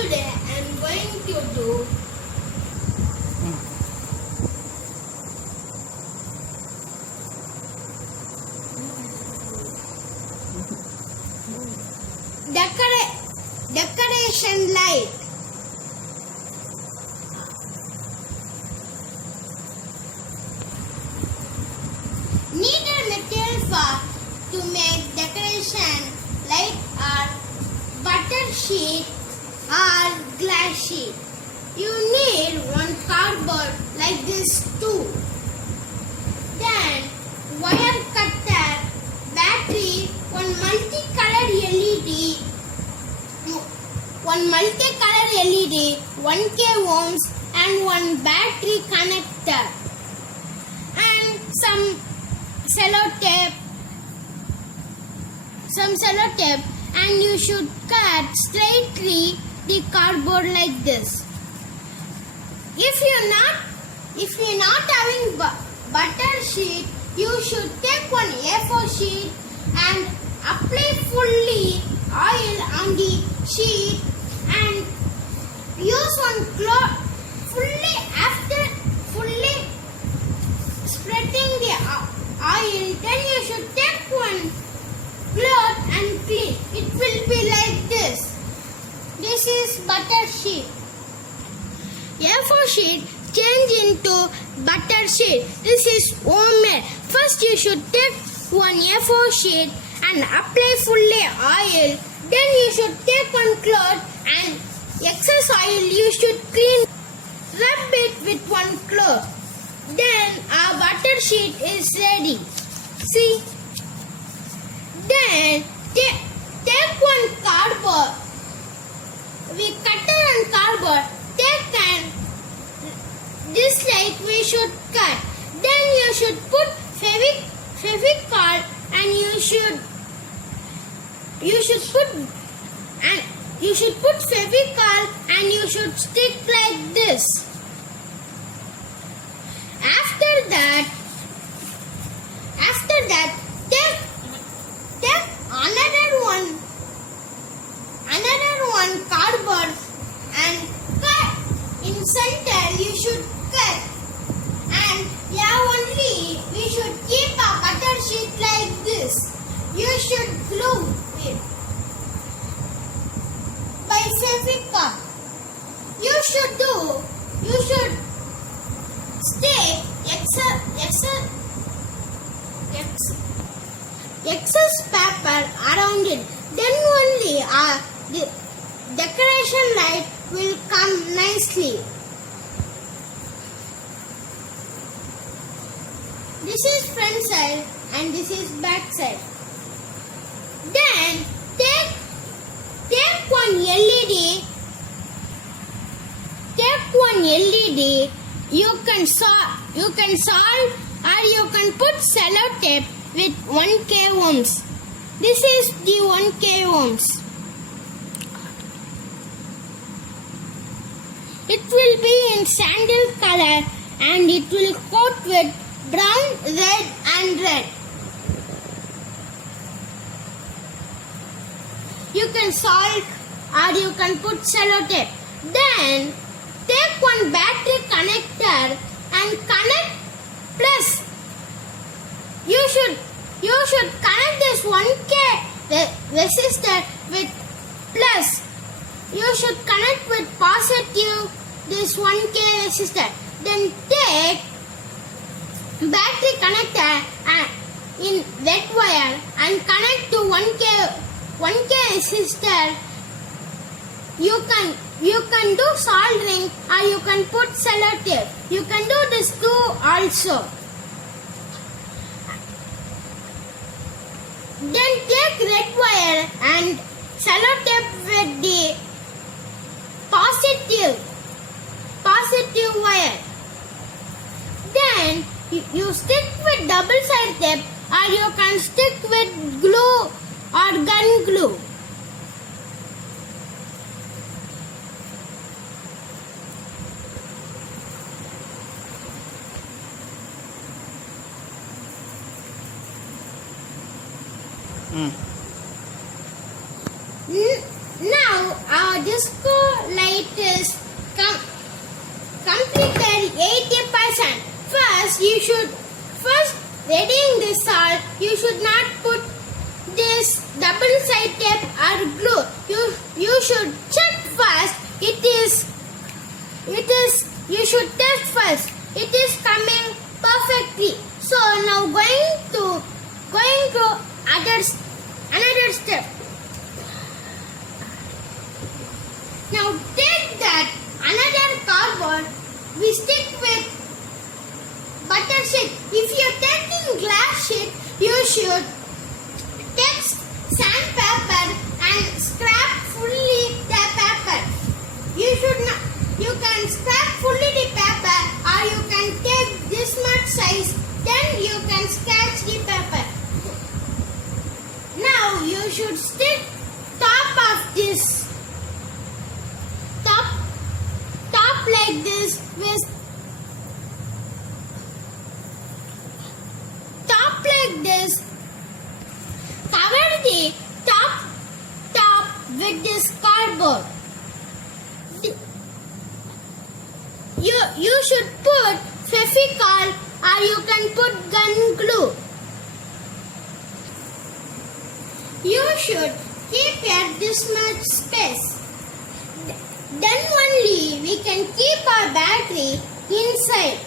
Today I'm going to do decoration light. Needed material to make decoration light are butter sheet or glass sheet. You need one cardboard like this too. Then wire cutter, battery, one multicolored LED, 1K ohms and one battery connector and some sellotape and you should cut straightly the cardboard like this. If you're not having butter sheet, you should take one A4 sheet and apply fully oil on the sheet and use one cloth after fully spreading the oil. Then you should take one cloth and clean. It will be like this. This is butter sheet. A4 sheet change into butter sheet. This is homemade. First you should take one A4 sheet and apply fully oil. Then you should take one cloth and excess oil you should clean. Rub it with one cloth. Then our butter sheet is ready. See? Then take one cardboard. We cut it on cardboard. This like we should cut. Then you should put Fevicol and you should put Fevicol and you should stick like this. After that take another one cardboard and cut. In center you should cut. And only we should keep a butter sheet like this. You should glue it by Fevicol. You should stick excess paper around it. Then only the decoration light will come nicely. This is front side and this is back side. Then take one LED. You can solve or you can put sellotape with 1K ohms. This is the 1K ohms. It will be in sandal color and it will coat with brown, red and red. You can solve or you can put sellotape. Then take one battery connector and connect plus. You should connect this 1K resistor with plus. You should connect with positive this 1K resistor. Then take battery connector in wet wire and connect to 1K resistor. You can do soldering or you can put sellotape. You can do this too also. Then take red wire and sellotape with the positive wire. Then you stick with double side tape or you can stick with glue or gun glue. Now our disco light is completed 80%. First readying this salt, you should not put this double side tape or glue. You should check first. You should test first. It is coming perfectly. So now going to another step. Now take that another cardboard. We stick with butter sheet. If you're taking glass sheet, you should take sandpaper and scrap fully the paper. You can scrap fully the paper, or you can take this much size, then you can scratch the paper. Now you should stick top of this top like this with top like this. Cover the top with this cardboard. You should put Fevicol or you can put gun glue. You should keep at this much space. Then only we can keep our battery inside.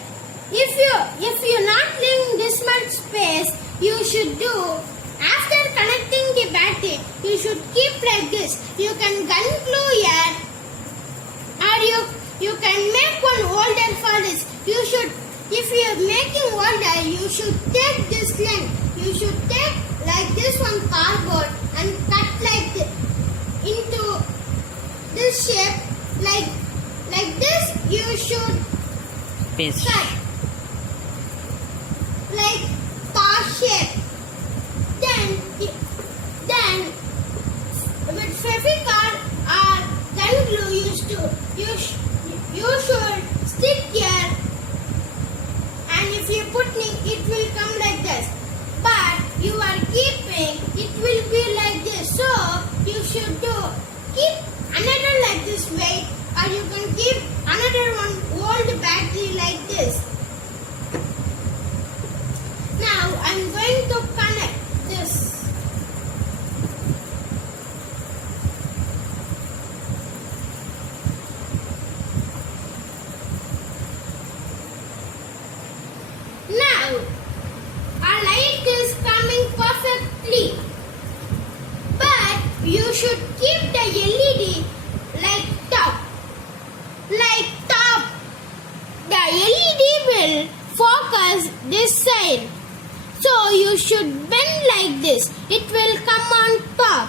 If you're not leaving this much space, you should do after connecting the battery. You should keep like this. You can gun glue here, or you can make one holder for this. If you are making holder, you should take this length. You should take like this one cardboard and cut like this into this shape. Like this, you should Fish. cut like star shape. Then with Fevicol or gun glue, you should stick here, and if you putting, it will come like this. But you are keeping, it will be like this. So you should keep another like this way, or you can keep another one old battery like this. Now I'm going to connect this. Now our light is coming perfectly, but you should keep the LED like top. The LED will focus this side, so you should bend like this. It will come on top.